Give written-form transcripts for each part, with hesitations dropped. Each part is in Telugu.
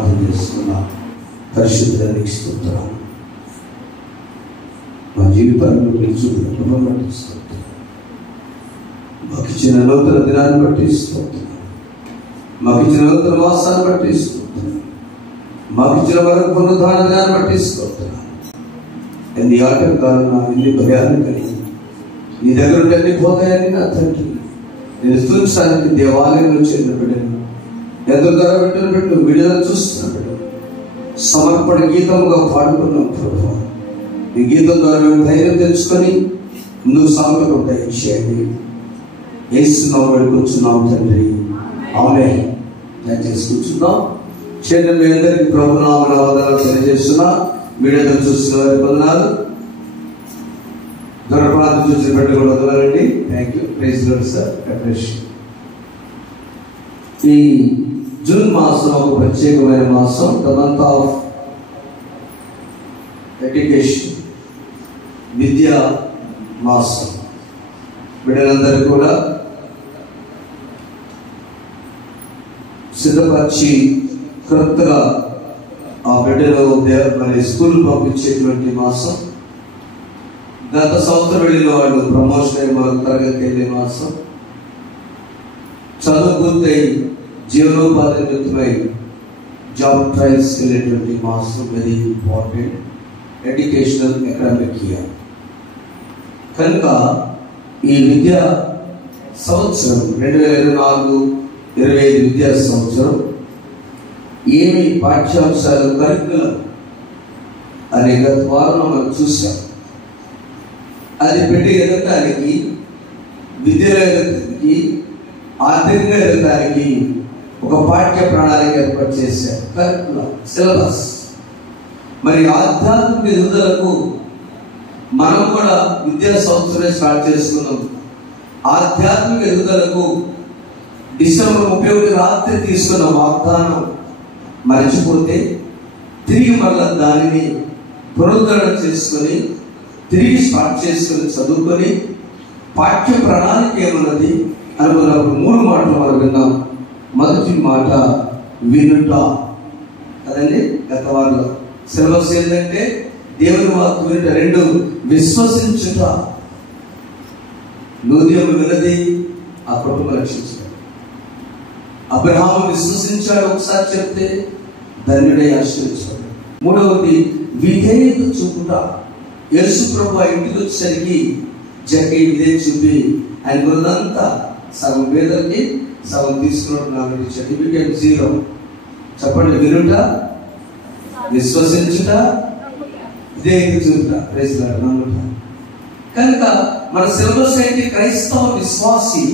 ప్రార్థన చేస్తున్నాం. పరిశుద్ధానికి స్తోత్రం. మా జీవితాలను పిలుచుకుని బట్టి స్తోత్రం. మాకు ఇచ్చిన నూతన దినాన్ని బట్టి స్తోత్రం. మాకు ఇచ్చిన నూతన మాసాన్ని బట్టి స్తోత్రం. మాకు ఇచ్చిన వరకు పునరుద్ధాన దినాన్ని బట్టి స్తోత్రం. ఎన్ని ఆటంకాలున్నా, ఎన్ని భయాలు కలిగి నీ దగ్గర ఉంటే అన్ని పోతాయని నా తండ్రి, నేను స్తుతించడానికి దేవాలయంలో చేరిన బిడ్డను, ఎంతో ధర పెట్టిన విడుదల చూస్తున్న బిడ్డను సమర్పణ గీతముగా పాడుకున్నాం ప్రభువా. ఈ గీతం ద్వారా మేము ధైర్యం తెచ్చుకొని నువ్వు సాగుతూ దయచేయండి. యేసునామములో వేడుకొంచున్నాం తండ్రి, ఆమేన్. దయచేసి కూర్చున్నాం. చేతులు మీ అందరికీ ప్రభునామమున వందనాలు తెలియజేస్తున్నా. వీడియో చూస్తున్న వారికి వందనాలు. దొరపాటు చూసిన బిడ్డ కూడా వదలాలండి. Thank you. Praise lord sir. ఈ జూన్ మాసం ఒక ప్రత్యేకమైన మాసం, ద మంత్ ఆఫ్ ఎడ్యుకేషన్, విద్యా మాసం. బిడ్డలందరూ కూడా సిద్ధపరిచి కొత్తగా ఆ బిడ్డను మరి స్కూల్ పంపించేటువంటి మాసం. గత సంవత్సరం వెళ్ళిన వాళ్ళు ప్రమోషన్ అయ్యి మరొక తరగతికి వెళ్ళే మాసం. చదువు పూర్తయి జీవనోపాధి నిమిత్తమై జాబ్ ట్రయల్స్ వెళ్ళేటువంటి మాసం. Very important educational academic year. కనుక ఈ విద్యా సంవత్సరం 2024-25 విద్యా సంవత్సరం ఏమి పాఠ్యాంశాలు, కరికులం అనే గత వారం మనం చూసాం. అది పెట్టి ఎదగటానికి, విద్యలో ఎదగటానికి, ఆర్థికంగా ఎదగటానికి ఒక పాఠ్య ప్రణాళిక ఏర్పాటు చేశారు. Curriculum, syllabus. మరి ఆధ్యాత్మిక ఎదుగుదలకు మనం కూడా విద్యా సంవత్సరం స్టార్ట్ చేసుకున్నాం. ఆధ్యాత్మిక ఎదుగుదలకు డిసెంబర్ 31 రాత్రి తీసుకున్న వాగ్దానం మర్చిపోతే తిరిగి మళ్ళా దానిని పునరుద్ధరణ చేసుకొని తిరిగి స్టార్ట్ చేసుకొని చదువుకొని పాఠ్య ప్రణాళిక ఏమన్నది అనుకున్నప్పుడు 3 మాటలు మనం విన్నాం. మొదటి మాట వినుట కదండి. గత వారంలో సిలబస్ ఏంటంటే దేవుని వాక్కు వినుట. 2 విశ్వసించుట. నూదియము విన్నది ఆ కుటుంబం రక్షించాడు. అబ్రహాము విశ్వసించాడు. ఒకసారి చెప్తే ధన్యుడై ఆశ్రయించాడు. 3వది విధేయత చూపుట. యేసు ప్రభు ఇంటికి వచ్చేసరికి జగ్గి విధేయత చూపి ఆయన ఉన్నదంతా సగం పేదలకి సగం తీసుకున్నట్టు నాకు సర్టిఫికేట్ 0. చెప్పండి. వినుట, విశ్వసించుట, విధేయత చూపుట. Praise lord. నమ్ముట. కనుక మన సిలబస్ ఏంటి? క్రైస్తవ విశ్వాసి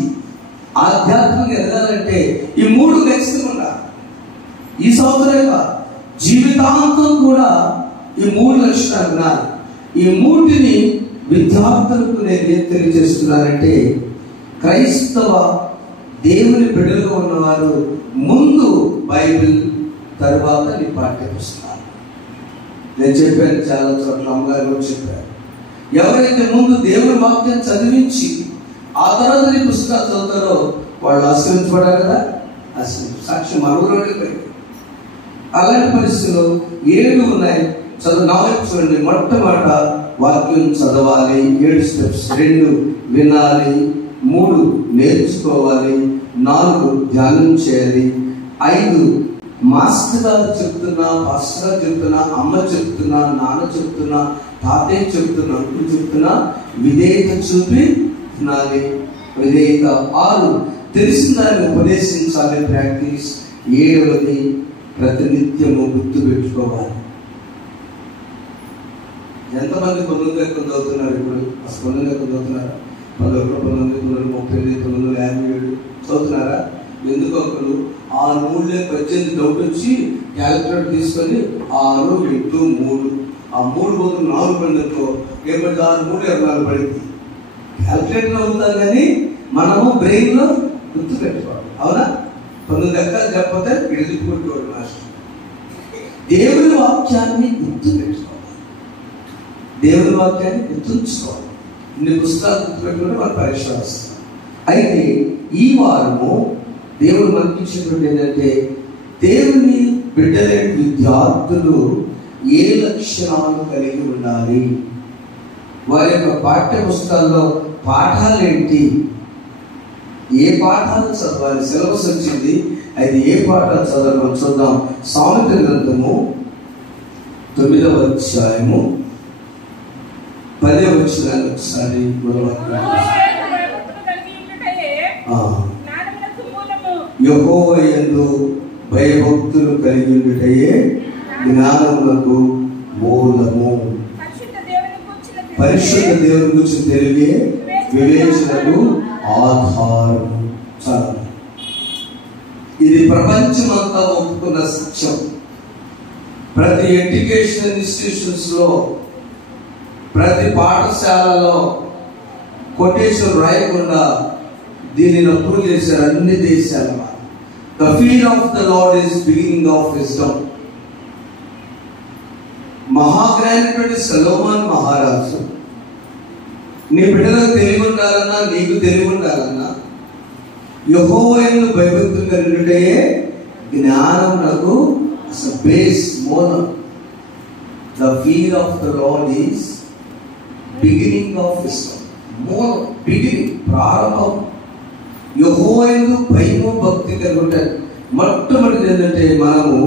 ఆధ్యాత్మికంగా ఎదగాలంటే ఈ 3 ఖచ్చితంగా ఈ సంవత్సరం జీవితాంతం కూడా ఈ 3 లక్షణాలు ఉన్నారు. ఈ 3ని విద్యార్థులకు నేను ఏం తెలియజేస్తున్నానంటే, క్రైస్తవ దేవుని బిడ్డలుగా ఉన్నవారు ముందు బైబిల్, తర్వాత నీ పాఠ్య పుస్తకాలు. నేను చెప్పాను చాలా చోట్ల, అమ్మగారు చెప్పారు. ఎవరైతే ముందు దేవుని వాక్యం చదివించి ఆ తర్వాత నీ పుస్తకాలు చదువుతారో వాళ్ళు ఆశ్రయించబడారు కదా. సాక్షి మరుగులోనే పోయింది. అలాంటి పరిస్థితుల్లో 7 ఉన్నాయి. చదువు. 4 చూడండి. మొట్టమొదట వాక్యం చదవాలి. 7 స్టెప్స్. 2 వినాలి. 3 నేర్చుకోవాలి. 4 ధ్యానం చేయాలి. 5 మాస్టర్ గారు చెప్తున్నా, పాస్టర్ గారు చెప్తున్నా, అమ్మ చెప్తున్నా, నాన్న చెప్తున్నా, తాతయ్య చెప్తున్నా, అంకులు చెప్తున్నా విధేయత చూపి వినాలి. విధేయత. 6 తెలిసిన దాన్ని ఉపదేశించాలి. ప్రాక్టీస్. 7వది ప్రతినిత్యము గుర్తు పెట్టుకోవాలి. ఎంతమంది 19 చదువుతున్నారు ఇప్పుడు? అసలు 19 చదువుతున్నారా? 19, 30, 1957 చదువుతున్నారా? ఎందుకు ఒకరు 6, 3, 18 డౌట్ వచ్చి క్యాలిక్యులేటర్ తీసుకొని 6 × 3 ఆ 3 బదులు 4 పడినతో ఏమంటే 6, 3, 24 పడింది. క్యాలిక్యులేటర్ అవుతా కానీ మనము బ్రెయిన్ లో గుర్తు పెట్టుకోవాలి. అవునా? 19 లెక్కలు చెప్పతే ఎదుర్కొట్టుకోవాలి. మాస్టర్ దేవుని వాక్యాన్ని గుర్తు పెట్టుకోవాలి. దేవుని వాక్యాన్ని గుర్తుంచుకోవాలి. ఇన్ని పుస్తకాలు గుర్తుపెట్టుకుంటే మన పరీక్ష వస్తాం. అయితే ఈ వారము దేవుడు మనకి ఇచ్చినటువంటి ఏంటంటే దేవుని బిడ్డలే విద్యార్థులు ఏ లక్షణాలు కలిగి ఉండాలి, వారి యొక్క పాఠ్య పుస్తకాల్లో పాఠాలు ఏంటి, ఏ పాఠాలు చదవాలి, సిలబస్ వచ్చింది, అది ఏ పాఠాలు చదవాలి చూద్దాం. సామెతల గ్రంథము 9వ అధ్యాయము 10వ వచనాన్ని ఒకసారి యెహోవా యందు భయభక్తులు కలిగి ఉండుటయే జ్ఞానములకు మూలము. పరిశుద్ధ దేవుని గురించి తెలివే వివేచనకు ఆధారము. చాలా ఇది ప్రపంచమంతా ఒప్పుకున్న సత్యం. ప్రతి ఎడ్యుకేషన్ ఇన్స్టిట్యూషన్స్ లో, ప్రతి పాఠశాలలో కొటేషన్ రాయకుండా దీనిని అప్రూవ్ చేశారు అన్ని దేశాల. The fear of the Lord is beginning of wisdom. మహాజ్ఞాని సొలొమోన్ మహారాజు, నీ బిడ్డలకు తెలివి ఉండాలన్నా, నీకు తెలివి ఉండాలన్నా యెహోవా యందు భయభక్తులు కలిగినట్టే జ్ఞానమునకు బేస్, మూలం. The fear of the Lord is beginning of wisdom. మూలం, బిగినింగ్, ప్రారంభం. యెహోవా యందు భయము భక్తి కలిగి ఉంటాయి. మొట్టమొదటిది ఏంటంటే మనము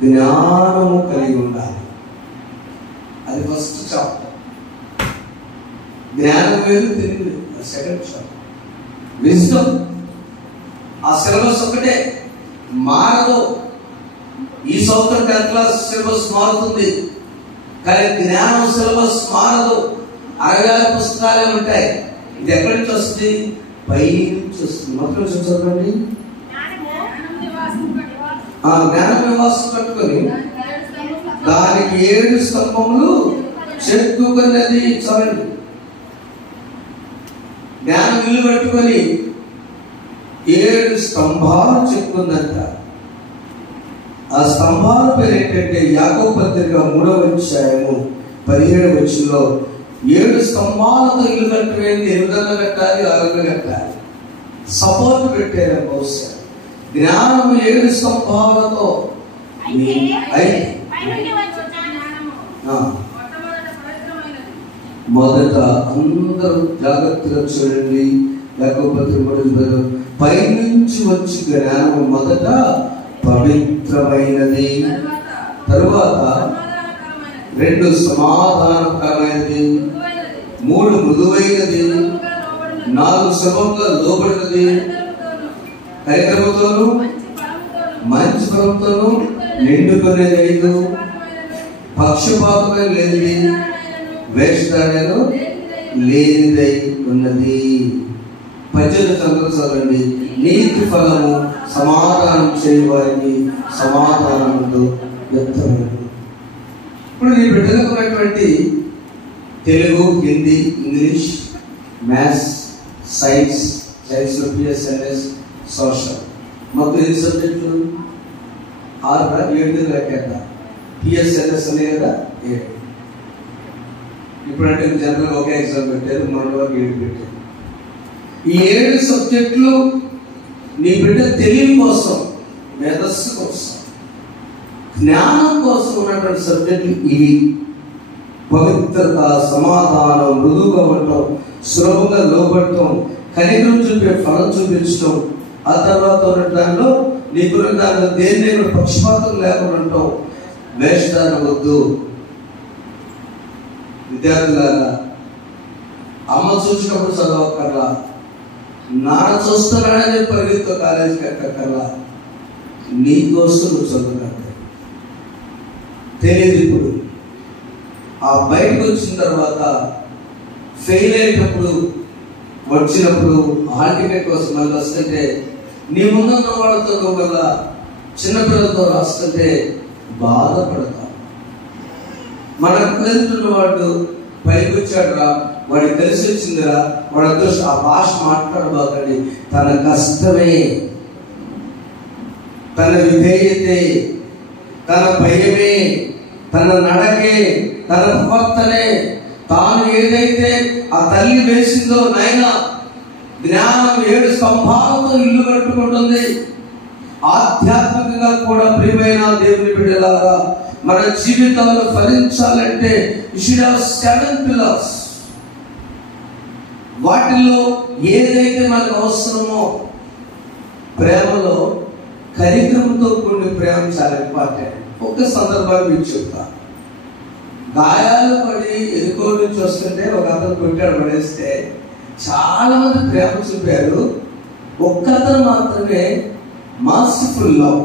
జ్ఞానము కలిగి ఉండాలి. అది ఫస్ట్ చాప్టర్. జ్ఞానం వేరు, తెలివి సెకండ్ చాప్టర్. విజ్డమ్, ఆ సిలబస్ ఒకటే మారదు. ఈ సంవత్సరం 10th క్లాస్ సిలబస్ మారుతుంది, కానీ జ్ఞానం సిలబస్ మారదు. 66 పుస్తకాలే ఉంటాయి. ఇది ఎక్కడి నుంచి వస్తుంది? పై నుంచి వస్తుంది. మొత్తం చదవండి. జ్ఞానం నివాసం కట్టుకొని దానికి 7 స్తంభములు చెక్కుకున్నది. చదవండి. జ్ఞానం ఇల్లు కట్టుకొని 7 స్తంభాలు చెక్కుందంట. ఆ స్తంభాల పేరు ఏంటంటే యాకోబు పత్రిక 3వ అధ్యాయము 17వ వచనంలో 7 స్తంభాలతో ఇల్లు కట్టిపోయింది. 8 కట్టాలి, 6 కట్టాలి, సపోర్ట్ పెట్టారు. బహుశా జ్ఞానం 7 స్తంభాలతో. మొదట అందరూ జాగ్రత్తగా చూడండి. యాకోబు పత్రిక 3 పైనుంచి వచ్చి జ్ఞానం మొదట పవిత్రమైనది, తరువాత 2 సమాధానకరమైనది, 3 మృదువైనది, 4 సులభంగా లోబడినది, కరికరముతోను మంచి ఫలంతోను నిండుకునేది, 5 పక్షపాతమైన లేనిది, వేషధారణను లేనిదై ఉన్నది. 18 చదవండి. నీతి ఫలము సమాధానం చేయవారికి సమాధానముతో వ్యక్తమైనది. ఇప్పుడు నీ బిడ్డలకు ఉన్నటువంటి Telugu, Hindi, English, maths, science, సైన్స్లో పిఎస్ఎన్ఎస్, సోషల్, మొత్తం 8 సబ్జెక్టులు. 7 లెక్క. పిఎస్ఎన్ఎస్ అనే కదా 7. ఇప్పుడంటే జనరల్ ఒకే ఎగ్జామ్ పెట్టారు, మొన్నటి వరకు 7 పెట్టారు. ఈ 7 సబ్జెక్టులు నీ బిడ్డ తెలివి కోసం, మేధస్సు కోసం, జ్ఞానం కోసం ఉన్నటువంటి సబ్జెక్టులు ఇవి. పవిత్రత, సమాధానం, మృదువుగా ఉండటం, సులభంగా లోబడటం, కనికరం చూపే ఫలం చూపించడం, ఆ తర్వాత ఉన్న దానిలో నీకున్న దానిలో దేన్ని పక్షపాతం లేకుండా ఉండటం, వేషధారణ వద్దు. విద్యార్థులాగా అమ్మ చూసినప్పుడు చదవక్కర్లా, నాన్న చూస్తున్నాడని పరిగెత్తో కాలేజీకి ఎక్కక్కర్లా, నీ కోసం నువ్వు చదువుకుంటే తెలియదు. ఇప్పుడు ఆ బయటకు వచ్చిన తర్వాత ఫెయిల్ అయ్యేటప్పుడు, వచ్చినప్పుడు హాల్ టికెట్ కోసం మళ్ళీ వస్తుంటే నీ ముందున్న వాళ్ళతో వల్ల చిన్నపిల్లలతో రాస్తుంటే బాధపడతాం. మనకు తెలుస్తున్న వాడు పైకి వచ్చాడురా, వాడికి తెలిసి వచ్చిందిరా, వాడు అదృష్టం. ఆ భాష మాట్లాడబాకండి. తన కష్టమే, తన విధేయతే, తన భయమే, తన నడకే, తన ప్రవర్తనే, తాను ఏదైతే ఆ తల్లి వేసిందో, నాయన జ్ఞానం 7 స్తంభాలతో ఇల్లు కట్టుకుంటుంది. ఆధ్యాత్మికంగా కూడా ప్రియమైన దేవుని బిడ్డలారా మన జీవితాలు ఫలించాలంటే యు షుడ్ హావ్ 7 pillars. వాటిల్లో ఏదైతే మనకు అవసరమో, ప్రేమలో కనికరంతో కూడిన ప్రేమ చాలా ఇంపార్టెంట్. ఒక సందర్భాన్ని మీకు చెప్తా. గాయాలు పడి ఎదుకో నుంచి వస్తుంటే ఒక అతను కొట్టాడు, పడేస్తే చాలా మంది ప్రేమ చూపారు. ఒక్కతను మాత్రమే మర్సిఫుల్ లవ్,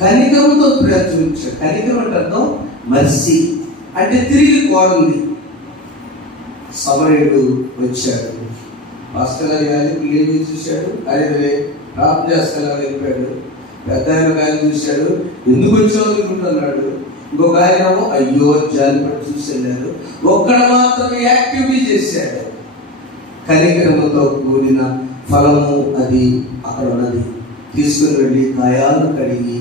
కనికరంతో ప్రేమ చూపించాడు. కనికరం అంటే అర్థం మర్సీ, అంటే తిరిగి కోరండి. సమరయుడు వచ్చాడు, పాస్టర్ గారి లేవి చూశాడు, అదే ప్రార్థన చేస్తా వెళ్ళిపోయాడు. పెద్ద ఆయన చూశాడు, ఎందుకు వచ్చావు అనుకుంటున్నాడు. ఇంకొక ఆయన అయ్యో జాలి పట్టి చూసి వెళ్ళారు. ఒక్కడ మాత్రమే యాక్టివిటీ చేశాడు. కనికరముతో కూడిన ఫలము అది అక్కడ ఉన్నది. తీసుకుని వెళ్ళి గాయాలను కడిగి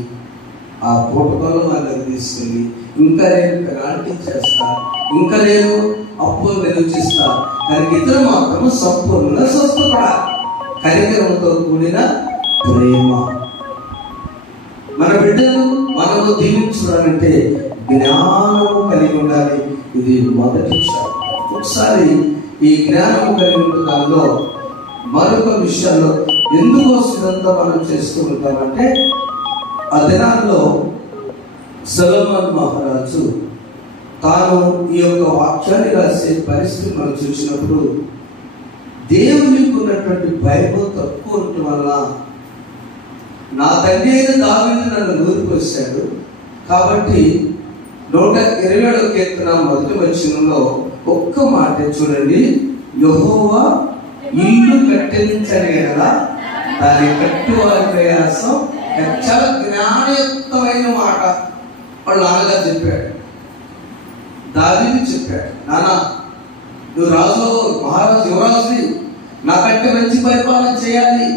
ఆ పూటకల్లో వాళ్ళకి తీసుకెళ్ళి, ఇంకా నేను పెనాల్టీ చేస్తా, ఇంకా నేను అప్పులు నిలుచిస్తా, కానీ ఇతరు మాత్రం సంపూర్ణంగా స్వస్థపడాలి. కనికరంతో కూడిన ప్రేమ. మన బిడ్డలు మనము దీవించాలంటే జ్ఞానము కలిగి ఉండాలి. ఇది మొదటి విషయం. ఒకసారి ఈ జ్ఞానము కలిగి ఉన్న దానిలో మరొక విషయాల్లో ఎందుకోసం ఇదంతా మనం చేసుకుంటామంటే, ఆ దినాల్లో సొలొమోను మహారాజు తాను ఈ యొక్క వాక్యాన్ని రాసే పరిస్థితి మనం చూసినప్పుడు దేవునికి ఉన్నటువంటి భయం తక్కువ ఉండటం వల్ల, నా తండ్రి అయిన దావీదు నన్ను నూరిపోసాడు కాబట్టి 127వ కీర్తన మొదటి వచనంలో ఒక్క మాట చూడండి. యెహోవా ఇల్లు కట్టించని ఎడల దాని కట్టువారి ప్రయాసం. చాలా జ్ఞానయుక్తమైన మాట వాళ్ళ నాన్నగారు చెప్పాడు, దావీదు చెప్పాడు. నాన్న, నువ్వు రాజు, మహారాజు, యువరాజుని, నాకంటే మంచి పరిపాలన చేయాలి,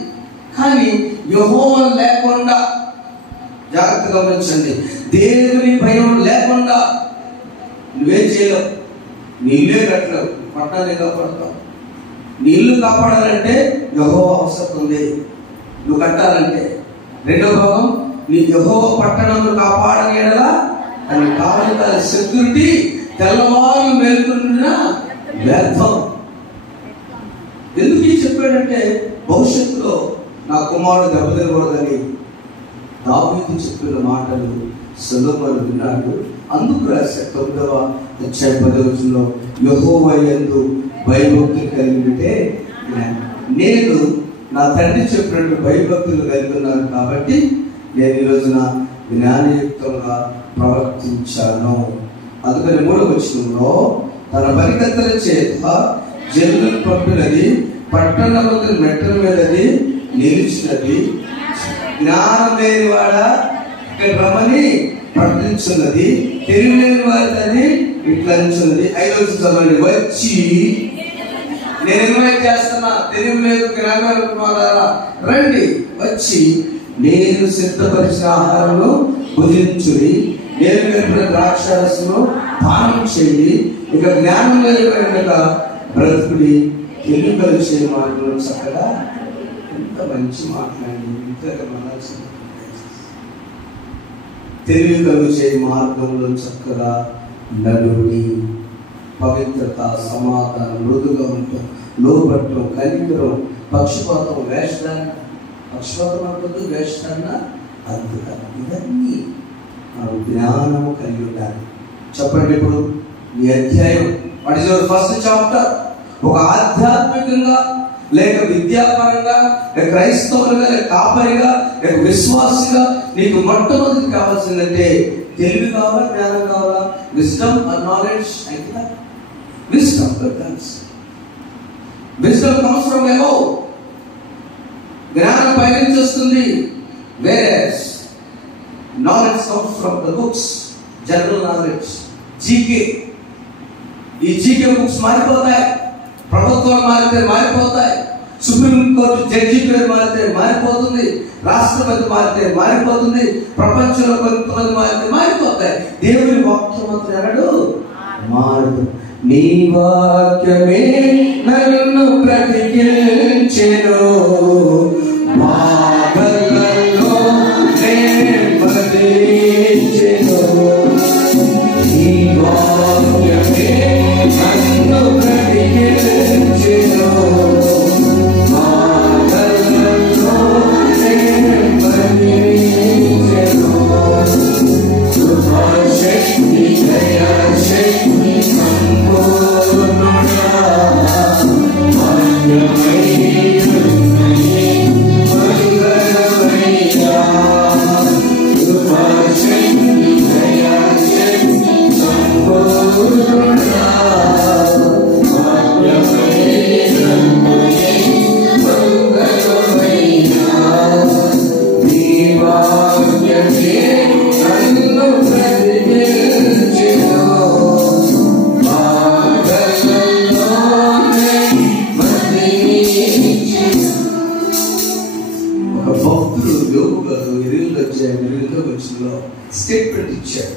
కానీ యెహోవా లేకుండా, జాగ్రత్తగా గమనించండి, దేవుని భయం లేకుండా నువ్వేం చేయలేవు. నీళ్ళే కట్టలేవు, పట్టణాన్ని కాపాడుతావు. నీళ్లు కాపాడాలంటే యెహోవా అవసరం ఉంది, నువ్వు కట్టాలంటే. రెండో భాగం, నీ యెహోవా పట్టణంలో కాపాడని ఎడలా అని కావాలి సెక్యూరిటీ తెల్లవారు మేలుకున్న వ్యర్థం. ఎందుకు చెప్పాడంటే, భవిష్యత్తులో నా కుమారుడు దెబ్బతినకూడదని దావీదు చెప్పిన మాటలు సొలొమోను విన్నాడు. అందుకు రాశాడు 9వ అధ్యాయం 10వ వచనంలో, యెహోవా యందు భయభక్తులు కలిగి ఉంటే, నేను నా తండ్రి చెప్పినట్టు భయభక్తులు కలిగి ఉన్నాను కాబట్టి నేను ఈ రోజున జ్ఞానయుక్తంగా ప్రవర్తించాను. అందుకని 3వ వచనంలో, తన పరికర్తల చేత జనులను పంపినది, పట్టణంలో మెట్టల మీదది నిలిచినది, జ్ఞానం లేని వాడ ఇక్కడ రమని ప్రకటించున్నది, తెలివి లేని వారిని ఇట్లా అంచున్నది. 5వ చదవండి. వచ్చి నేను ఇన్వైట్ చేస్తున్నా, తెలివి లేదు జ్ఞానం రండి, వచ్చి నేను సిద్ధపరిచిన ఆహారంలో భుజించుడి, నేను కలిపిన ద్రాక్షారసమును పానం చేయండి, ఇక జ్ఞానం లేదు కనుక బ్రతుకుడి, తెలివి కలిసే మార్గంలో చక్కగా. ఎంత మంచి మాట్లాడి తెలివి కలిసే మార్గంలో చక్కగా నడుడి. పవిత్రత, సమాధానం, మృదుగా ఉంటాం, లోపట్టం, కనికరం, పక్షపాతం, వేషాన్ని, పక్షపాతం అంటుంది, వేషాన్న అద్భుతం. ఇవన్నీ మనం జ్ఞానము కలిగి ఉండాలి. చెప్పండి, ఇప్పుడు ఈ అధ్యాయం what is your first chapter? ఒక ఆధ్యాత్మికంగా, లేక విద్యాపరంగా, లేక క్రైస్తవులుగా, లేక కాపరిగా, లేక విశ్వాసిగా నీకు మొట్టమొదటి కావాల్సిందంటే తెలివి కావాలా, జ్ఞానం కావాలా? Wisdom or knowledge? అయితే wisdom comes. Wisdom comes from above. జ్ఞానం పైనుంచి వస్తుంది. Where knowledge comes from the books, general knowledge, GK. ఈ జీకే బుక్స్ మారిపోతాయి, ప్రభుత్వాలు మారితే మారిపోతాయి, సుప్రీంకోర్టు జడ్జి పేరు మారితే మారిపోతుంది, రాష్ట్రపతి మారితే మారిపోతుంది, ప్రపంచంలో కొంతమంది మారితే మారిపోతాయి. దేవుని వాక్యం మాత్రం ఎన్నడూ మారదు. నీ వాక్యమే నన్ను బ్రతికించెను, బాధలలో స్టేట్మెంట్ ఇచ్చాడు.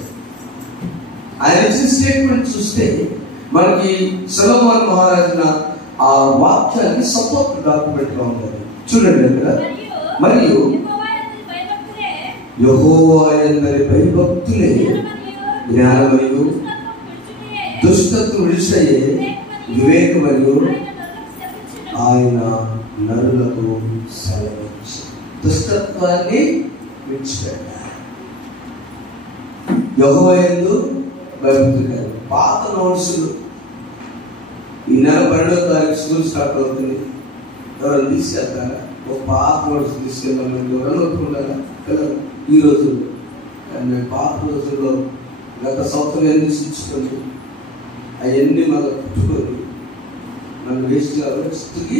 ఆయన ఇచ్చిన స్టేట్మెంట్ చూస్తే మనకి సొలొమోను మహారాజున ఆ వాక్యానికి సపోర్ట్ డాక్యుమెంట్ గా ఉంటుంది. చూడండి అక్కడ, మరియు యెహోవా యందలి భయభక్తులే జ్ఞానమయు దుష్టత్వం విడిచయే వివేకమయు ఆయన నరులకు సెలవిచ్చి దుష్టత్వాన్ని విడిచిపెట్టారు. యెహోవా యందు భయభక్తులు. పాత నోట్సులు ఈ నెల 12వ తారీఖు స్కూల్ స్టార్ట్ అవుతుంది. ఎవరైనా తీసుకెళ్తారా? ఒక పాత నోట్స్ తీసుకెళ్ళాలి. ఎవరైనా ఒప్పుకుంటారా? కదా ఈ రోజుల్లో. కానీ పాత రోజుల్లో గత సంవత్సరం ఎన్ని శిక్షించుకొని అవన్నీ మనం పుట్టుకొని మనం వేస్ట్ స్థితికి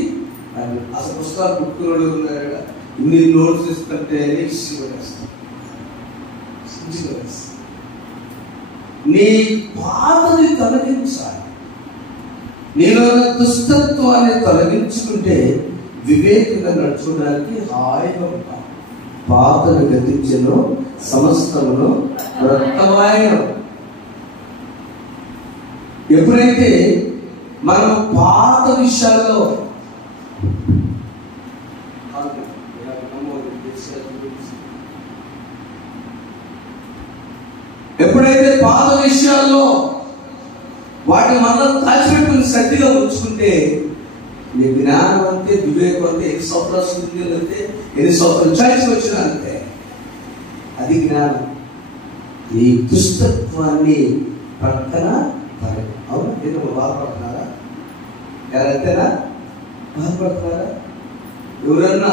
అసలు పుస్తకాలు పుట్టుకునే ఉన్నారా? ఇన్ని నోట్స్ ఇస్తుంటే నీ పాతని తొలగించాలి. నీలో దుష్టత్వాన్ని తొలగించుకుంటే వివేకంగా నడుచుకోవడానికి హాయిగా ఉంటాం. పాతను గతించను సమస్తమును రక్తమాయను. ఎప్పుడైతే మనం పాత విషయాల్లో పాత విషయాల్లో వాటి మనం దాచిపెట్టుకుని సర్దిగా ఉంచుకుంటే నీ జ్ఞానం అంతే, వివేకం అంతే. ఎన్ని సంవత్సరాలు శుద్ధిగా అంతే, ఎన్ని సంవత్సరాలు చాయిస్ వచ్చినా అంతే. అది జ్ఞానం. ఈ దుష్టత్వాన్ని పక్కన పడదు. అవును, నేను బాధపడుతున్నారా? ఎవరైతేనా బాధపడుతున్నారా? ఎవరన్నా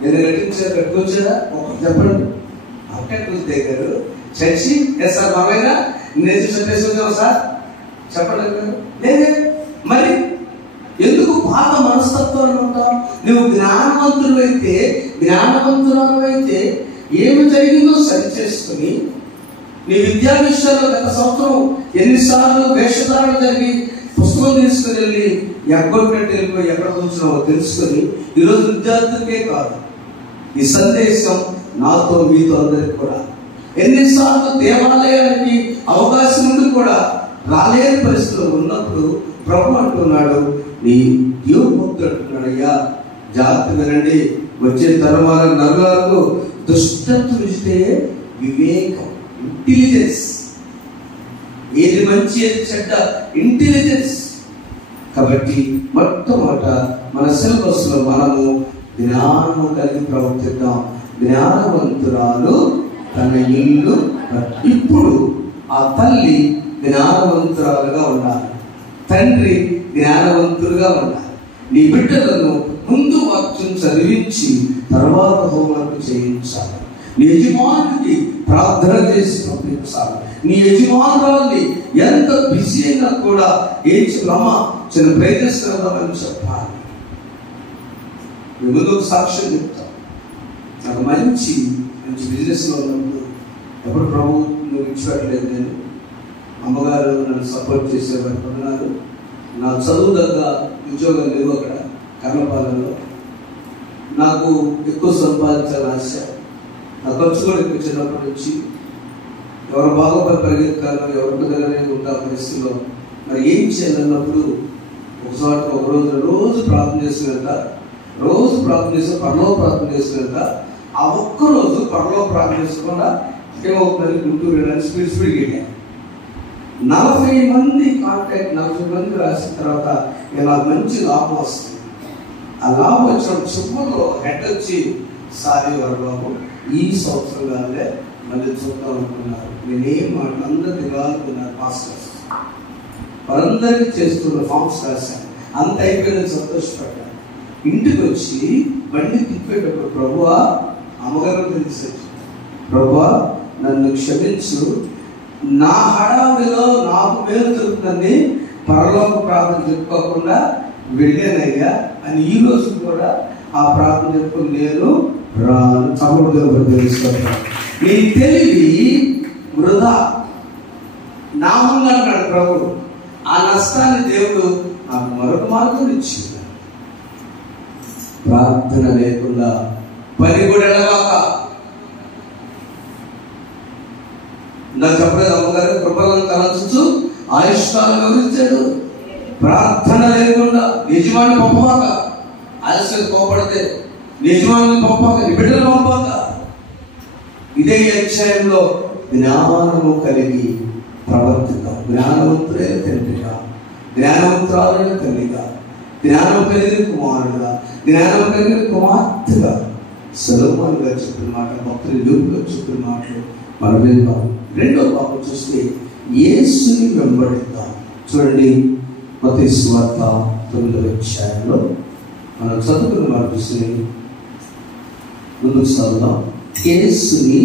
నేను నటించారు కట్టుకొచ్చారా? ఒకటి చెప్పండి. అక్కడ దగ్గర చర్చి సార్ బాబైనా నేను చెప్పేసుకుంటాం సార్ చెప్పలేదు. లేదే. మరి ఎందుకు పాత మనస్తత్వాన్ని ఉంటాం? నువ్వు జ్ఞానవంతురాలు అయితే ఏమి జరిగిందో సరి చేసుకుని నీ విద్యా విషయాల్లో గత సంవత్సరం ఎన్నిసార్లు వేషధారణ జరిగి పుస్తకం తీసుకుని వెళ్ళి ఎగ్గొట్టినట్టు వెళ్ళిపోయి ఎక్కడ కూర్చున్నావో తెలుసుకొని ఈరోజు విద్యార్థులకే కాదు, ఈ సందేశం నాతో మీతో అందరికి కూడా ఎన్నిసార్లు దేవాలయానికి అవకాశం ఉండి కూడా రాలేని పరిస్థితులు ఉన్నప్పుడు ప్రభు అంటున్నాడు, నీ దేవుడు అంటున్నాడు, అయ్యా జాగ్రత్త వినండి, వచ్చే తరమాల నరులకు దుష్టత్వం ఇస్తే వివేకం, ఇంటెలిజెన్స్, ఏది మంచి ఏది చెడ్డ ఇంటెలిజెన్స్. కాబట్టి మొట్టమొదట మన సిలబస్ లో మనము జ్ఞానము కలిగి ప్రవర్తిద్దాం. జ్ఞానవంతురాలు తన ఇల్లు. ఇప్పుడు ఆ తల్లి జ్ఞానవంతురాలుగా ఉండాలి, తండ్రి జ్ఞానవంతులుగా ఉండాలి. నీ బిడ్డలను ముందు వాక్యం చదివించి తర్వాత హోంవర్క్ చేయించాలి. నీ యజమానుడికి ప్రార్థన చేసి పంపించాలి. నీ యజమానురాల్ని ఎంత బిజీ అయినా కూడా చిన్న ప్రయత్నిస్తున్నామని చెప్పాలి. ముందు ఒక సాక్ష్యం చెప్తాం. నాకు మంచి బిజినెస్ లో ఉన్నప్పుడు ఎప్పుడు ప్రభు నువ్వు ఇచ్చిపెట్టలేదు. నేను అమ్మగారు నన్ను సపోర్ట్ చేసేవారు. కొన్నాళ్ళు నా చదువు దగ్గర ఉద్యోగం లేవు అక్కడ కర్ణపాలెంలో. నాకు ఎక్కువ సంపాదించాలని ఆశ. నా ఖర్చు కూడా ఎక్కువ. చిన్నప్పటి నుంచి ఎవరు బాగా పరిగెత్తాలో ఎవరికి దగ్గరనే ఉంటా పరిస్థితిలో మరి ఏం చేయాలన్నప్పుడు ఒక రోజు ప్రార్థన చేసినంత, రోజు ప్రార్థన చేసిన పరలో ప్రార్థన చేసినంత, ఆ ఒక్కరోజు పరలో ప్రార్థన చేసుకుండా ఏమవుతుందని గుంటూరు వెళ్ళడానికి స్పీడ్కి వెళ్ళాను. 40 మంది కాంటాక్ట్, 40 మంది రాసిన తర్వాత ఇలా మంచి లాభం వస్తుంది. ఆ లాభం వచ్చినప్పుడు చివరిలో హెడ్ వచ్చి, సారీ వారు బాబు, ఈ సంవత్సరం కాలే మళ్ళీ చూద్దాం అనుకున్నారు. నేనేం మాట అందరు దిగాలనుకున్నారు మాస్టర్స్, వాళ్ళందరికీ చేస్తున్న ఫామ్స్ రాశాను. అంత అయిపోయిందని సంతోషపడ్డాను. ఇంటికి వచ్చి బండి తిప్పేటప్పుడు ప్రభువా, అమ్మగారు తెలిసి, ప్రభువా నన్ను క్షమించు, నా హడావిడిలో నాకు మేలు జరుగుతుందని పరలోక ప్రార్థన చెప్పుకోకుండా వెళ్ళానయ్యా అని ఈ రోజు కూడా ఆ ప్రార్థన చెప్పుకుని నేను రాను. తమ్ముడు తెలుసుకుంటాను. నీ తెలివి వృధా నా ముందు అన్నాడు ప్రభు. ఆ నష్టాన్ని దేవుడు నాకు మరొక మార్గం ఇచ్చింది. ప్రార్థన లేకుండా పని కూడా ఎడవాక నాకు చెప్పలేదు. అమ్మగారు కృపలను కలచు ఆయుష్కాలను వివరించాడు. ప్రార్థన లేకుండా యజమాని పంపవాక, ఆలస్యం కోపడితే యజమాని పంపాక, బిడ్డలు పంపాక. ఇదే అధ్యాయంలో జ్ఞానము కలిగి ప్రవర్తిద్దాం. జ్ఞానవంతులైన తండ్రిగా, జ్ఞానవంతురాలైన తల్లిగా, జ్ఞానం కలిగిన కుమారుడుగా, జ్ఞానం కలిగిన కుమార్తెగా సొలొమోను గారు చెప్పిన మాట, భక్తులు యోబు గారు చెప్పిన మాటలు మనం విందాం. రెండో భాగం చూస్తే యేసుని వెంబడిద్దాం. చూడండి, మత్తయి సువార్త 9వ అధ్యాయంలో మనం చదువుకున్న మాట చూసి ముందుకు చదువుదాం. యేసుని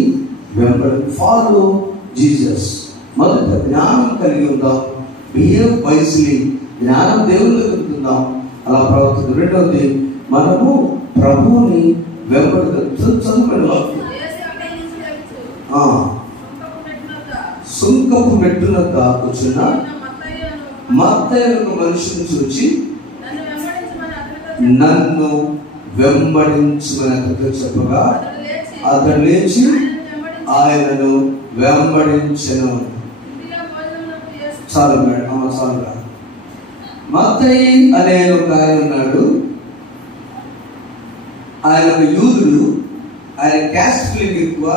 వెంబడి, ఫాలో జీసస్. మొదట జ్ఞానం కలిగి ఉందాం, బిహేవ్ వైజ్లీ, జ్ఞానం దేవుని వెళ్తుందాం, అలా ప్రవర్తిద్దాం. రెండవది మనము ప్రభువుని వెంబడి చదువుకునే వాక్యం. సుంకపు మెట్టునొద్ద కూర్చున్న మత్తయి మనిషిని చూచి నన్ను వెంబడించమని అతనితో చెప్పగా అతడు లేచి ఆయనను వెంబడించెను. చాలు మేడం, చాలుగా. మత్తయి అనే ఒక ఆయన ఉన్నాడు. ఆయన ఒక యూదుడు. ఆయన క్యాస్ట్ ఫీలింగ్ ఎక్కువ.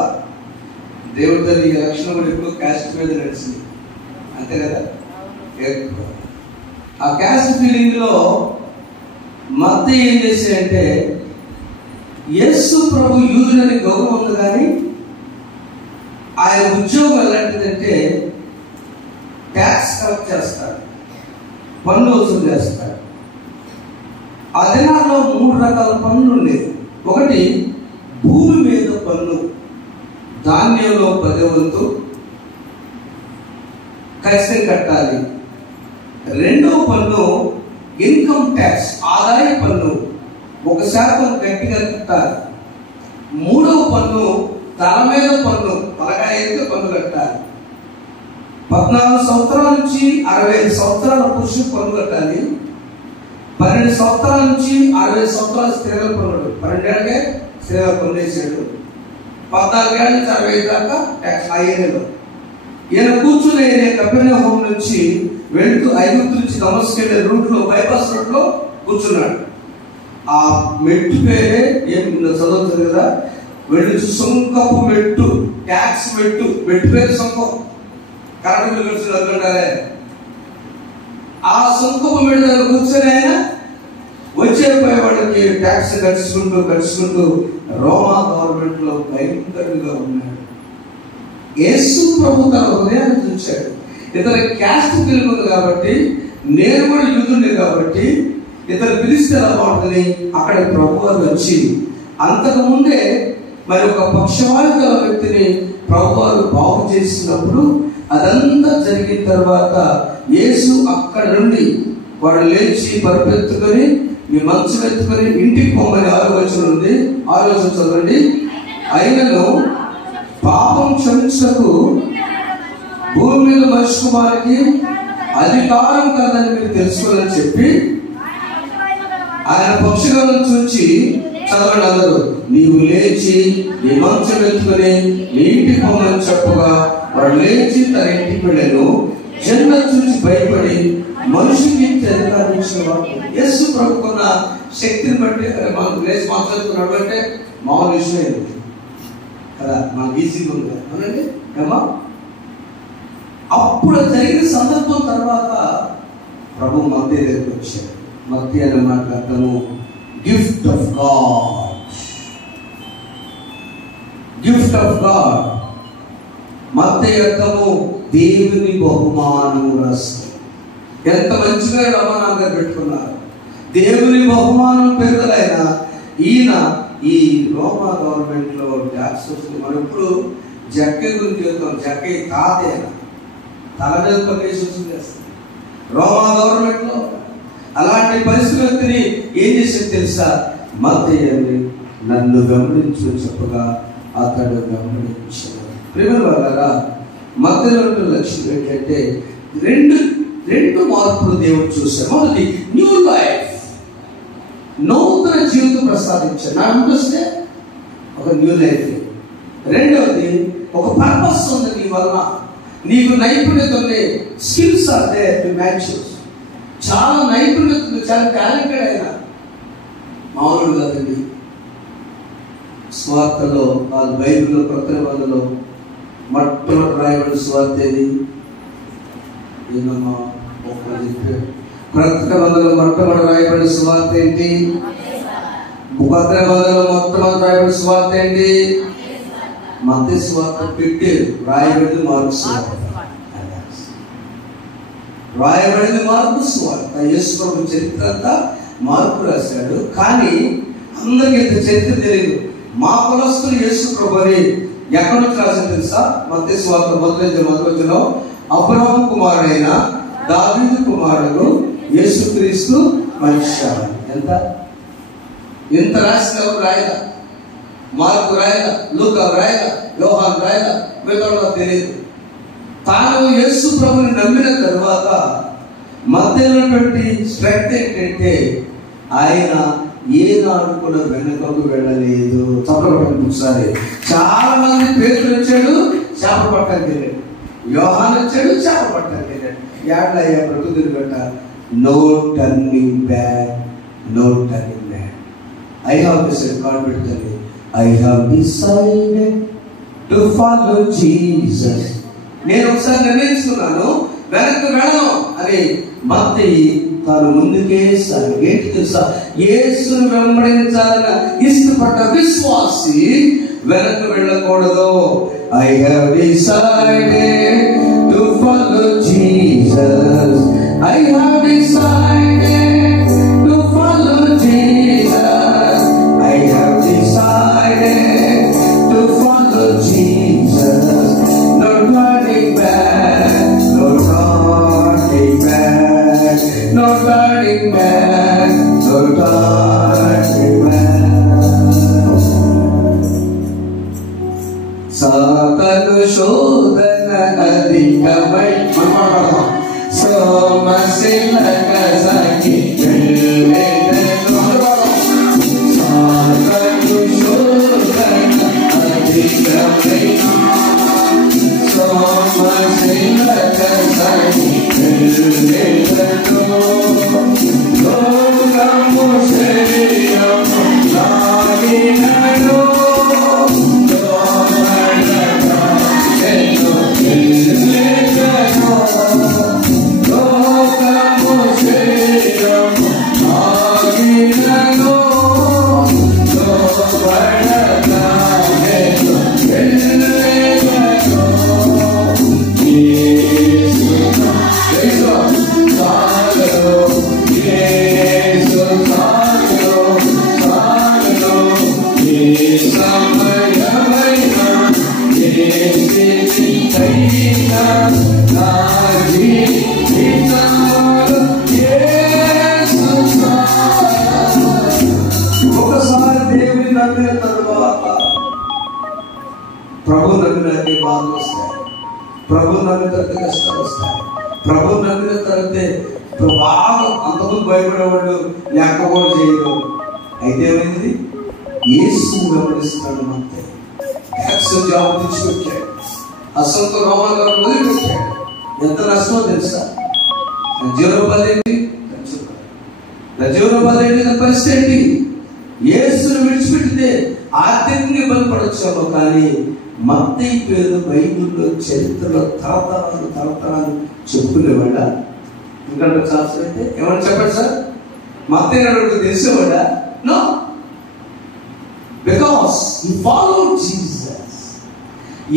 దేవుడి తల్లి రక్షణ కూడా ఎక్కువ క్యాస్ట్ మీద నడిచింది, అంతే కదా. ఎక్కువ ఆ క్యాస్ట్ ఫీలింగ్ లో మత్తయి ఏం చేశాడంటే, యేసు ప్రభు యూదుడని గౌరవం ఉంది, కానీ ఆయన ఉద్యోగం ఎలాంటిదంటే ట్యాక్స్ కలెక్ట్ చేస్తాడు, పన్ను వసూలు చేస్తాడు. ఆ దినాల్లో 3 రకాల పన్నులు ఉండేవి. ఒకటి భూమి మీద పన్ను, ధాన్యంలో 10వ వంతు ఖచ్చితంగా కట్టాలి. రెండవ పన్ను ఇన్కమ్ ట్యాక్స్, ఆదాయ పన్ను 1% గట్టిగా కట్టాలి. మూడవ పన్ను తల మీద పన్ను, తలకాయతో పన్ను కట్టాలి. 14 సంవత్సరాల నుంచి 65 సంవత్సరాల పురుషుడు పన్ను కట్టాలి. 12 సంవత్సరాల నుంచి 60 సంవత్సరాల స్త్రీల పన్నుడు. 12 ఏళ్ళకే స్త్రీల పన్ను వేసాడు. 14 ఏళ్ళ నుంచి 65 దాకా ట్యాక్స్ అయ్యేలో. ఈయన కూర్చుని కపెర్నహూం నుంచి వెళ్తూ ఐగుప్తు నుంచి దమస్కు వెళ్ళే రూట్ లో, బైపాస్ రూట్ లో కూర్చున్నాడు. ఆ మెట్టు పేరే ఏం చదువుతుంది కదా, వెళ్ళి సుంకపు మెట్టు, ట్యాక్స్ మెట్టు. మెట్టు పేరు సుంకం. కరెంట్ బిల్లు అనుకుంటారే. ఆ సుంకపు మెట్టు దగ్గర కూర్చొని ఆయన వచ్చే పోయేవాడికి ట్యాక్స్ కలుసుకుంటూ రోమా గవర్నమెంట్ లో భయంకరంగా ఉన్నాడు. యేసు ప్రభు తన హృదయాన్ని చూశాడు. ఇతర క్యాస్ట్ పిలుపుంది కాబట్టి, నేను కూడా యూదుడే కాబట్టి ఇతను పిలిస్తే ఎలా బాగుంటుంది. అక్కడ ప్రభు వారు వచ్చి, అంతకు ముందే మరి ఒక పక్షవాయు గల వ్యక్తిని ప్రభు వారు బాగు చేసినప్పుడు, అదంతా జరిగిన తర్వాత యేసు అక్కడ నుండి వాడు లేచి పరుపెత్తుకొని, మీ మంచం ఎత్తుకొని ఇంటికి పోమని ఆలోచన ఉంది. ఆలోచన చదవండి. అయినను పాపం క్షమించకు భూమి మీద మనిషి కుమారునికి అధికారం కలదని మీరు తెలుసుకోవాలని చెప్పి ఆయన పక్షులను చూచి, చదవండి అందరూ, నీవు లేచి నీ మంచం ఎత్తుకొని నీ ఇంటికి పోమని చెప్పగా వాడు లేచి తన ఇంటికి వెళ్ళాను. జన్మ చూసి భయపడి మనిషికి అధికారం ఇచ్చిన వాడు. యేసు ప్రభుకున్న శక్తిని బట్టి మనకు లేచి మాట్లాడుతున్నాడు అంటే మామూలు విషయం కదా, మనకు ఈజీగా ఉంది అవునండి. ఏమా అప్పుడు జరిగిన సందర్భం తర్వాత ప్రభు మత్తయి దగ్గరికి వచ్చాడు. మత్తయి అనే మాట అర్థము gift of God. Gift of God. మత్తయి అర్థము దేవుని బహుమానము రాస్తుంది. ఎంత మంచిగా అమ్మ నాన్నగారు పెట్టుకున్నారు. దేవుని బహుమానం పేరులైన ఈయన ఈ రోమా గవర్నమెంట్ లో ట్యాక్స్ వస్తుంది. మనం ఇప్పుడు జక్కే గురించి చెప్తాం. జక్కే తాతే తల మీద పనిచేసి చేస్తుంది రోమా గవర్నమెంట్ లో. అలాంటి పరిస్థితిని ఏం చేసేది తెలుసా? మత్తయి నన్ను వెంబడించు చెప్పగా అతడు వెంబడించాడు. ప్రేమల వల్ల మధ్యలో లక్ష్యం ఏంటంటే రెండు మార్పులు దేవుడు చూశారు. మొదటి న్యూ లైఫ్, నూతన జీవితం ప్రసాదించారు. నా చూస్తే ఒక న్యూ లైఫ్. రెండవది ఒక పర్పస్ ఉంది నీ వల్ల. నీకు నైపుణ్యత ఉంది. Skills are there to match. చాలా నైపుణ్యత, చాలా టాలెంటెడ్ అయినా మామూలు కాదండి. స్వార్థలో వాళ్ళ బైబిల్లో కొత్త నిబంధనలో మొట్టమొదటి రాయబడిన స్వార్థ ఏది? ఏమమ్మా కొత్త నిబంధనలో మొట్టమొదటి రాయబడిన స్వార్థ ఏంటి? కొత్త నిబంధనలో మొట్టమొదటి రాయబడిన స్వార్థ ఏంటి? మత్తయి స్వార్థ పెట్టారు. రాయబడింది మార్కు స్వార్థ. రాయబడింది మార్కు స్వార్థ. యేసు ప్రభు చరిత్ర అంతా మార్కు రాశాడు. కానీ అందరికీ ఇంత చరిత్ర తెలియదు. మా కులస్తులు యేసు ప్రభుని ఎక్కడి నుంచి రాశారు తెలుసా? మత్తయి సువార్త మొదలులో అబ్రహాము కుమారుడైన దావీదు కుమారుడు యేసుక్రీస్తు మనిషి. ఎంత రాసిన రాయలా? మార్కు రాయలా, లూకా రాయలా, యోహాను రాయలా, మిగతా తెలియదు. తాను యేసు ప్రభుని నమ్మిన తర్వాత మధ్యలో పెట్టి స్ట్రెంత్ ఏంటంటే ఆయన ఏనాడు కూడా వెనుకకు వెళ్ళలేదు. చప్పపట్టండి ఒకసారి. చాలా మంది పేతురు వచ్చాడు, చేప పట్టడానికి వెళ్ళాడు. యోహాను వచ్చాడు, చేప పట్టడానికి వెళ్ళాడు. ఏడ్ల అయ్యా బ్రతుకులు పెట్టారు. No turning back, no turning back. I have decided, God పెడుతుంది, I have decided to follow Jesus. నేను ఒకసారి నిర్ణయించుకున్నాను వెనక్కి వెళ్ళను అని. మత్తయి తాను ముందుకే సాగి. ఏంటి తెలుసా? యేసును వెంబడించాలన్న ఇష్టపడ్డ విశ్వాసి వెనక్కి వెళ్ళకూడదు. I have decided to follow Jesus. I have decided to follow Jesus. I have decided to follow Jesus. No turning back, no turning back, no turning back, no turning back. సాతను శోధన అధికమై సోమశిలక సఖి వెళ్ళెదను. సాతను శోధన అధికమై సోమశిలక సఖి వెళ్ళెదను. లోకము శరీరము లాగినను. ఒకసారి దేవుని నమ్మిన తరువాత ప్రభు నమ్మినకి బాధలు వస్తాయి. ప్రభు నమ్మిన తర్వాత కష్టాలు వస్తాయి. ప్రభు నమ్మిన తర్వాత బాగా అంతకుముందు భయపడేవాళ్ళు లేకపోవడం చేయరు. అయితే ఏమైంది? యేసు వెంబడిస్తున్నాడు. మత్తయి ట్యాక్స్ జాబ్ తీసుకొచ్చాడు. అసలు రోమాలు వదిలిపెట్టాడు. ఎంత నష్టమో తెలుసా? రూపాయలు పరిస్థితి ఏంటి? యేసును విడిచిపెట్టితే ఆర్థికంగా ఇబ్బంది పడొచ్చాము, కానీ మత్తయి పేరు బైబిల్లో చరిత్రలో తరతరాలు చెప్పుకునేవాళ్ళ? ఎందుకంటే శాస్త్రం అయితే ఏమన్నా చెప్పండి సార్, మత్తయి నడుగు తెలిసేవాడా? No, because he followed Jesus.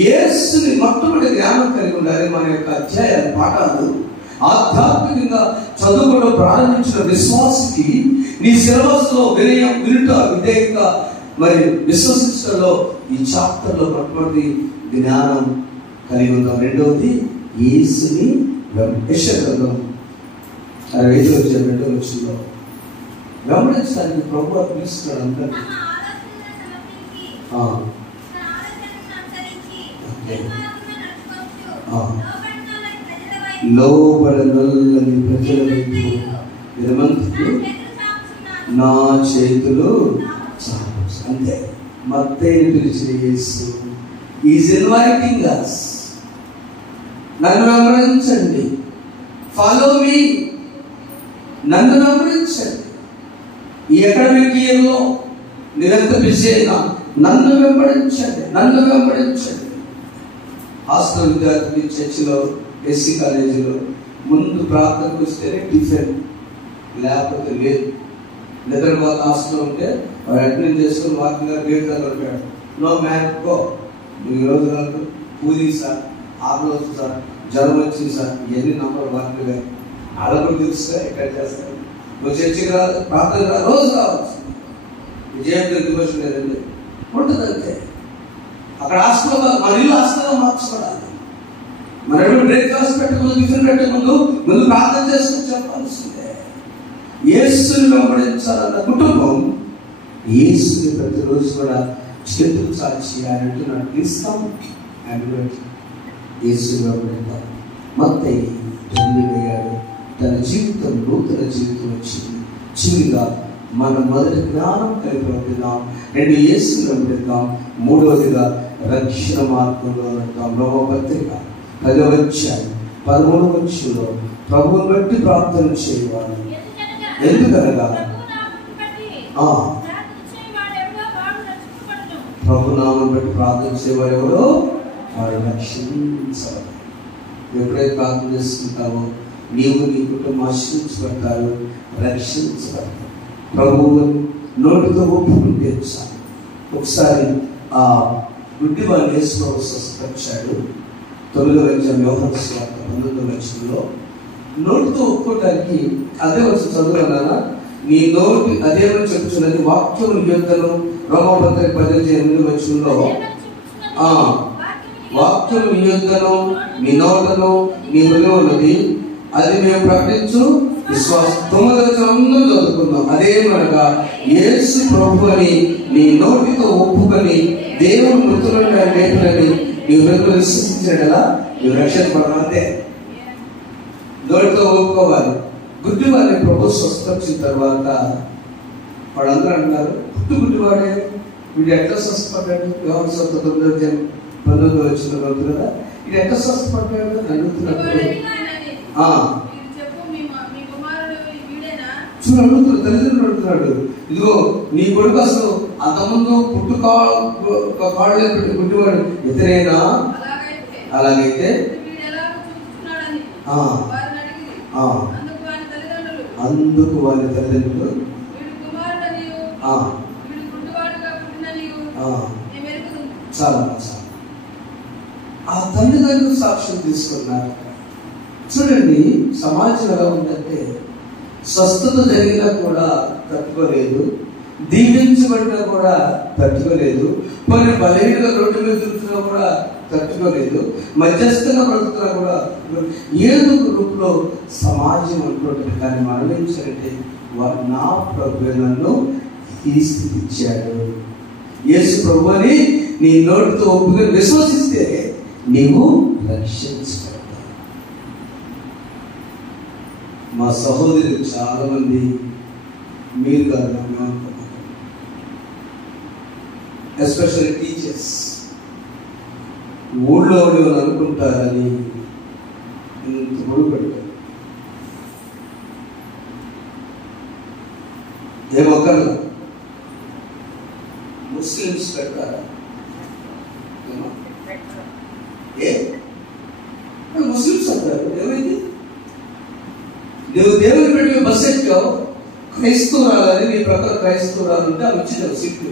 యేసుని మొట్టమొదటి జ్ఞానం కలిగి ఉండాలి. మన యొక్క అధ్యాయాలు పాఠాలు ఆధ్యాత్మికంగా చదువుకోవడం ప్రారంభించిన విశ్వాసికి నీ సిలబస్ లో వినయం, వినుట, విధేయత మరి విశ్వసించడంలో ఈ చాప్టర్ లో మొట్టమొదటి జ్ఞానం కలిగి ఉన్నాం. రెండవది యేసుని యెషయా 65:2 వెంబడించడానికి ప్రభువు పిలుస్తున్నాడు అందరినీ. లోబడనల్లని ప్రజల వైపు విరమంతులు నా చేతులు అంతే. మత్తయిని పిలిచిన యేసు ఈజ్ ఇన్వైటింగ్ us. నన్ను వెంబడించండి, ఫాలో మీ, నన్ను వెంబడించండి. ఈ అకాడమిక్ ఇయర్లో మీరెంత బిజీ అయినా నన్ను వెంబడించండి, నన్ను వెంబడించండి. హాస్టల్ విద్యార్థి చర్చిలో, ఎస్సీ కాలేజీలో ముందు ప్రార్థనకు వస్తేనే టిఫిన్, లేకపోతే లేదు. నిద్రపోత హాస్టల్లో ఉంటే వాడు అటెండ్ చేసుకుని వాకింగ్ గేట్ దగ్గర ఉంటాడు. నో మ్యాన్ గో, ఈరోజు కాదు, పూజీ సార్, ఆకలి సార్, జ్వరం వచ్చింది సార్, ఇవన్నీ నమ్మరు వాకింగ్ గారు. అడగలు తెలుస్తా ఇక్కడ చేస్తారు. నువ్వు చర్చికి రాదు, ప్రార్థన రా, రోజు రావచ్చు. విజయంతో దివసం లేదండి, ఉంటుందంటే అక్కడ హాస్టల్లో మన ఇల్లు హాస్టల్లో మార్చుకోవాలి. మన బ్రేక్ఫాస్ట్ పెట్టే ముందు, టిఫిన్ పెట్టే ముందు ప్రార్థన చేసుకుని చెప్పాల్సిందే. యేసుని వెంబడించాలన్న కుటుంబం యేసుని ప్రతిరోజు కూడా చేతులు సాక్షి ఆయన అంటున్నాడు, ఇస్తాం యేసుని వెంబడిద్దాం. మత్తయి జన్మియ్యాడు, తన జీవితం నూతన జీవితం వచ్చింది. చివరిగా మనం మొదటి జ్ఞానం కలిగి ఉంటున్నాం. రెండు యేసుని వెంబడిద్దాం. మూడవదిగా రక్షణ మార్గంలో ఉంటాం. రోమపత్రిక 10:13 ప్రభువుని బట్టి ప్రార్థన చేయవాలి. ఎందుకనగా ప్రభునామం బట్టి ప్రార్థన చేయవాడు ఎవరో వాడు రక్షించాలి. ఎప్పుడైతే ప్రార్థన చేసుకుంటావో నీవు, నీ కుటుంబం ఆశ్రయించబడతారు, రక్షించబడతారు. ప్రభువు నోటితో ఒప్పుకుంటే చాలు. ఒకసారి ఆ గుడ్డి వాడిని యేసు స్వస్థపరిచాడు. 9వ అధ్యాయం యోహాను సువార్త 19వ నోటితో ఒప్పుకోవడానికి అదే వచ్చి చదువునా, నీ నోటి అదేమని చెప్తున్నది, వాక్యం యుద్ధను. రోమపత్రిక 10:8 వాక్యం యుద్ధను నీ నోటను నీ హృదయం ఉన్నది, అది మేము ప్రకటించు విశ్వాసం. 9వ చదువుకుందాం. అదేమనగా యేసు ప్రభు అని నీ నోటితో ఒప్పుకొని దేవుడు మృతులను లేపునని నీ హృదయంలో విశ్వసించాడలా నువ్వు రక్షించబడాలంటే నోటితో ఒప్పుకోవాలి. గుడ్డి వారిని ప్రభు స్వస్థపరిచిన తర్వాత వాళ్ళందరూ అంటారు, గుడ్డివాడే వీడు ఎట్లా స్వస్థపడ్డాడు? యోహాను సువార్త 9:19 కదా, ఇది ఎట్లా స్వస్థపడ్డాడు అని అడుగుతున్నప్పుడు చూడు అడుగుతున్నాడు, తల్లిదండ్రులు అడుగుతున్నాడు, ఇదిగో నీ కొడుకు అసలు అంతకుముందు కాళ్ళు గుడ్డివాడు ఇతరేనా? అలాగైతే అందుకు వారి తల్లిదండ్రులు చాలా ఆ తల్లిదండ్రులు సాక్ష్యం తీసుకున్నారు. చూడండి సమాజం ఎలా ఉందంటే, స్వస్థత జరిగినా కూడా తట్టుకోలేదు, దీవించబడినా కూడా తట్టుకోలేదు, కొన్ని బలహీనగా రోడ్డు మీద తిరుగుతున్నా కూడా తట్టుకోలేదు, మధ్యస్థంగా బ్రతుకుతున్నా కూడా ఏదో రూపంలో సమాజం అనుకుంటుంది. కానీ మరణించాలంటే వారు నా ప్రభు నన్ను ఈ స్థితి ఇచ్చాడు. యేసు ప్రభు అని నీ నోటితో ఒప్పుకొని విశ్వసిస్తే నీవు రక్షించబడతావు. మా సహోదరులు చాలా మంది మీరు కాదు, ఎస్పెషల్లీ టీచర్స్ ఊళ్ళో అనుకుంటారని ఇంత పొడుగు పెట్టారు. ఏమొక్కర్లా ముస్లిమ్స్ పెడతారా? గారు ఏమైంది? నువ్వు దేవుని పెట్టి బస్సు ఎక్కావు, క్రైస్తవురాలని నీ ప్రకారం క్రైస్తవురాలు ఉంటే అవి వచ్చింది సీట్లు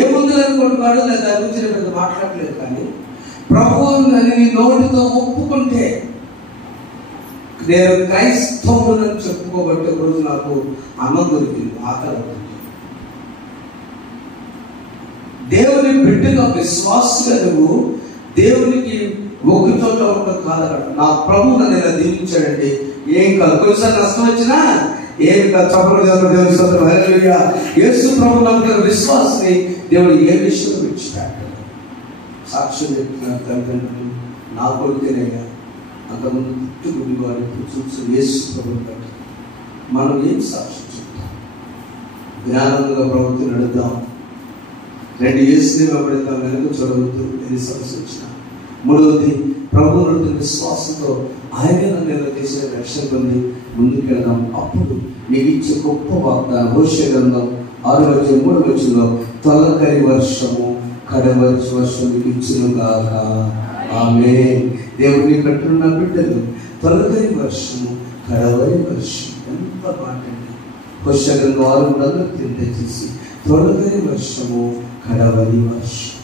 ఏముంది అనుకుంటున్నాడు. నేను దాని గురించి నేను పెద్ద మాట్లాడలేదు. కానీ ప్రభువుని నీ నోటితో ఒప్పుకుంటే నేను క్రైస్తవులని చెప్పుకోబట్టే రోజు నాకు అన్నం దొరికింది, ఆకలి. దేవుని బిడ్డగా విశ్వాసగా నువ్వు దేవునికి ఒకటోలో ఉండడం కాదక్కడ. నా ప్రభు నన్ను ఇలా దీవించాడంటే ఏం కాదు. కొన్నిసార్లు నష్టం వచ్చినా ఏం కాదు. దేవుని యేసు ప్రభు నమ్ముకున్న విశ్వాసాన్ని దేవుడు ఏ విషయంలో విడిచిపెట్టాడు. సాక్ష్యం చెప్తున్నారు తల్లిదండ్రులు, నా కొడుకేనయ్యా అంతకుముందు పుట్టుకుని వారికి చూసి యేసు ప్రభు బట్టి మనం ఏం సాక్ష్యం చెప్తాం? జ్ఞానంగా ప్రవృత్తి నడుద్దాం. 2 యేసుని వెంబడిద్దాం. వెనుక చూడవద్దు ఎన్ని సమస్య వచ్చినా. 3వది ప్రభువుని విశ్వాసంతో ఆయన నన్ను చేసే రక్షణ పొంది ముందుకెళ్దాం. అప్పుడు నీకు ఇచ్చే గొప్ప వాగ్దానం హోషేయ గ్రంథం 6:3 తొలకరి వర్షము కడవరి వర్షం నీకు ఇచ్చును గాక. ఆమేన్. దేవుని కట్టున్న బిడ్డలు తొలకరి వర్షము కడవరి వర్షం ఎంత మాట అండి. హోషేయ గ్రంథం 6:3 చేసి తొలకరి వర్షము కడవరి వర్షం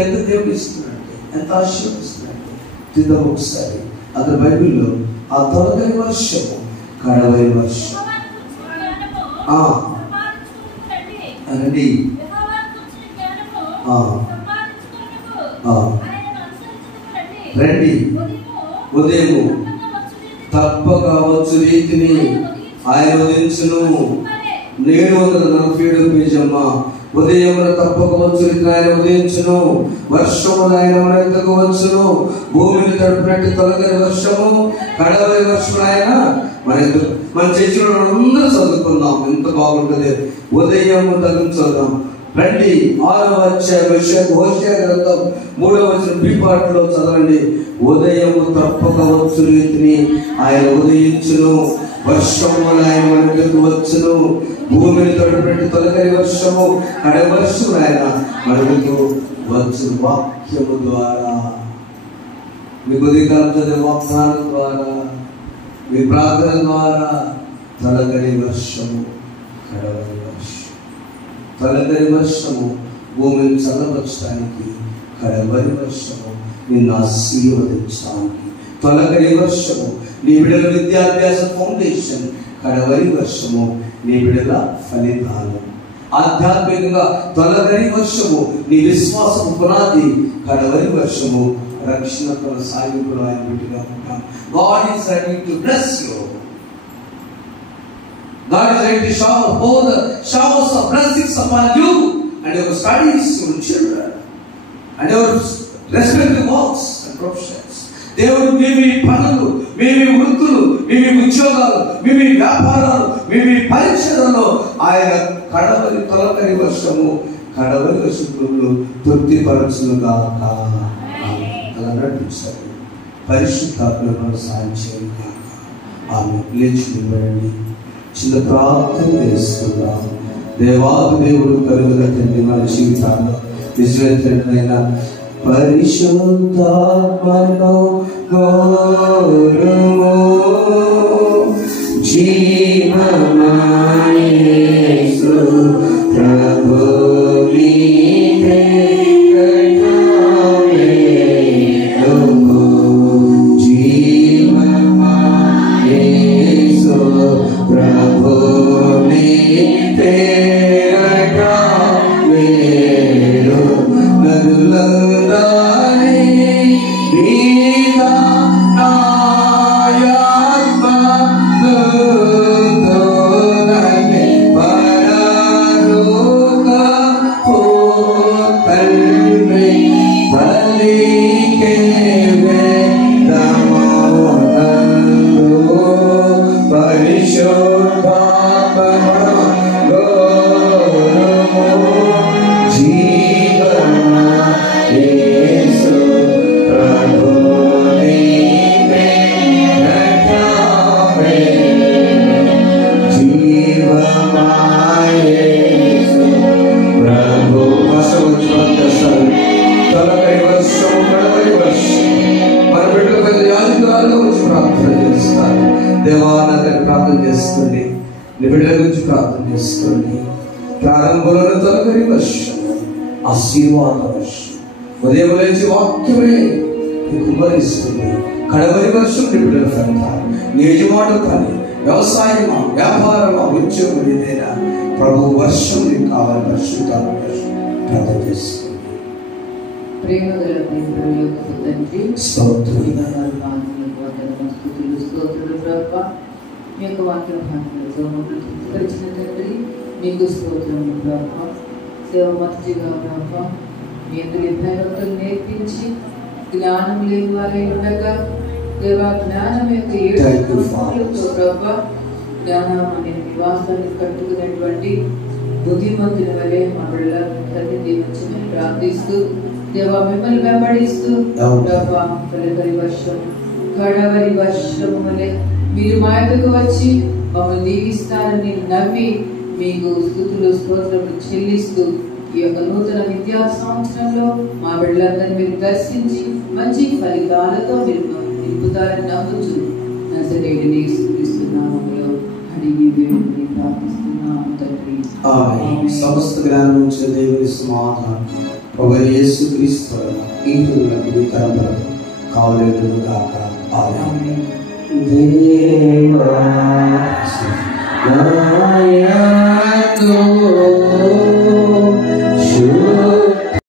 ఎంత దేవుడు ఇస్తున్నాడంటే, ఎంత ఆశీర్వదిస్తున్నాడంటే తిద్దాం ఒకసారి. అతని బైబిల్లో ఆ తొలకరి వర్షము కడవరి వర్షం రండి రండి ఉదయము తప్పక వచ్చు రీతిని ఆయన ఉదయించును. 747 పేజమ్మ. ఉదయమున తప్పక వచ్చు రీతిని ఆయన ఉదయించును. వర్షమును ఆయన మన ఎద్దకు వచ్చును. భూమిని తడుపునట్టు తొలగని వర్షము కడవరి వర్షము ఆయన మన ఎద్దకు. మన చర్చిలో అందరూ చదువుకుందాం, ఎంత బాగుంటుంది. ఉదయము తగ్గించుదాం రండి. 6వ అధ్యాయం హోషేయ గ్రంథం 3వ వచనం బి పార్ట్లో చదవండి. ఉదయము తప్పక వచ్చు రీతిని ఆయన ఉదయించును. వర్షము ఆయన మనకు వచ్చును. భూమిని తడుపునట్టు తొలకరి వర్షము కడవరి వర్షము ఆయన మనకు వచ్చును. వాక్యము ద్వారా, మీ ఉదయకాలం చదివే వాగ్దానం ద్వారా, మీ ప్రార్థన ద్వారా తొలకరి వర్షము కడవరి వర్షం. తొలకరి వర్షము భూమిని చల్లబరచడానికి, కడవరి వర్షము నిన్ను ఆశీర్వదించడానికి. తొలకరి వర్షము నీ బిడ్డల విద్యాభ్యాస ఫౌండేషన్, కడవరి వర్షము నీ బిడ్డల ఫలితాలు. ఆధ్యాత్మికంగా తొలకరి వర్షము నీ విశ్వాసము పునాది, కడవరి వర్షము రక్షణ కొనసాగింపులో ఆయన బిడ్డగా ఉంటాం. God is ready to bless you. God is ready to shower all the showers of blessings upon you and your studies, your children and your respective works and professions. దేవుడు మీ పనులు, మీ వృత్తులు, మీ ఉద్యోగాలు, మీ వ్యాపారాలు, మీ పరిచయాలలో ఆయన కడవరి తొలకరి వర్షము కడవరి వర్షములు తృప్తిపరచునుగాక. అలా నడిపించారు. పరిశుద్ధాత్మ సాయం చేయండి. ఆమె లేచి నిలబడండి. చిన్న ప్రార్థన చేసుకుందాం. దేవాది దేవుడు కలుగుల తండ్రి మన జీవితాల్లో నిజమైన పరిశుద్ధాత్మను కోరుము. జీవమాయే యేసు ప్రభు నీవే కటావేలుము. జీవమాయే యేసు ప్రభు నీవే కటావేలుము. నరులందరి మీద వస్తారు. దేవానందరి ప్రార్థన చేసుకోండి, నిబిడల గురించి ప్రార్థన చేసుకోండి. ప్రారంభంలో తొలగరి వర్షం, ఆశీర్వాద వర్షం, ఉదయం లేచి వాక్యమే కుమ్మరిస్తుంది. కడవరి వర్షం నిబిడల ఫలితాలు. నీ యజమానులు కానీ, వ్యవసాయమా, వ్యాపారమా, ఉద్యోగం ఏదైనా ప్రభు వర్షం నీకు కావాలి. వర్షం కావాలి. వర్షం ప్రార్థన చేసుకోండి. మీకు స్తోత్రము ప్రభా. సేవమతిగా ప్రభా, మీ అందరూ నేర్పించి జ్ఞానం లేని వారే ఉండగా దేవా జ్ఞానం యొక్క ఏడుతో ప్రభా జ్ఞానం అనే నివాసాన్ని కట్టుకునేటువంటి బుద్ధిమంతుని వలె మా పిల్లలందరినీ దీవించమని ప్రార్థిస్తూ దేవా మిమ్మల్ని వెంబడిస్తూ ప్రభా తొలకరి వర్షం కడవరి వర్షం వలె మీరు మా యొక్కకు వచ్చి మమ్మల్ని దీవిస్తారని నమ్మి మీకు స్తుతులు స్తోత్రములు చెల్లిస్తూ ఈ యొక్క నూతన విద్యా సంవత్సరంలో మా బిడ్డలందరినీ మీరు దర్శించి మంచి ఫలితాలతో మీరు నింపుతారని నమ్ముచు నజరేయుడైన యేసుక్రీస్తు నామములో అడిగి వేడుకొని ప్రార్థిస్తున్నాము తండ్రి. ఆమేన్. సమస్త జ్ఞానం నుంచి దేవుని సమాధానం ప్రభు యేసుక్రీస్తు ఈ హృదయములకు తరతరం కావలేను గాక. ఆమేన్. దేవా నాయతో